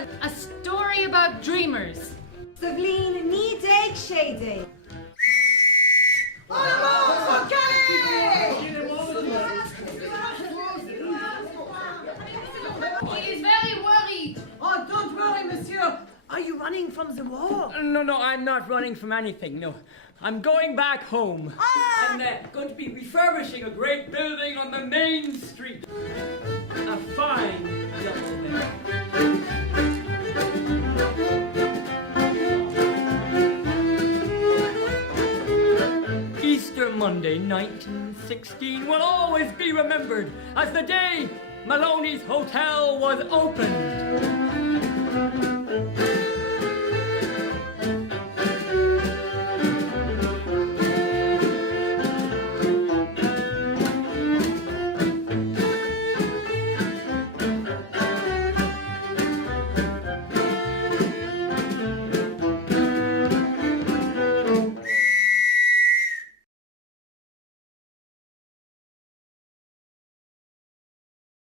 Dublin. A story about dreamers. Savleen ní déag sé dé. He is very worried. Oh, don't worry, monsieur. Are you running from the war? No, I'm not running from anything, no. I'm going back home. I'm going to be refurbishing a great building on the main street. A fine building. Easter Monday, 1916 will always be remembered as the day Maloney's Hotel was opened.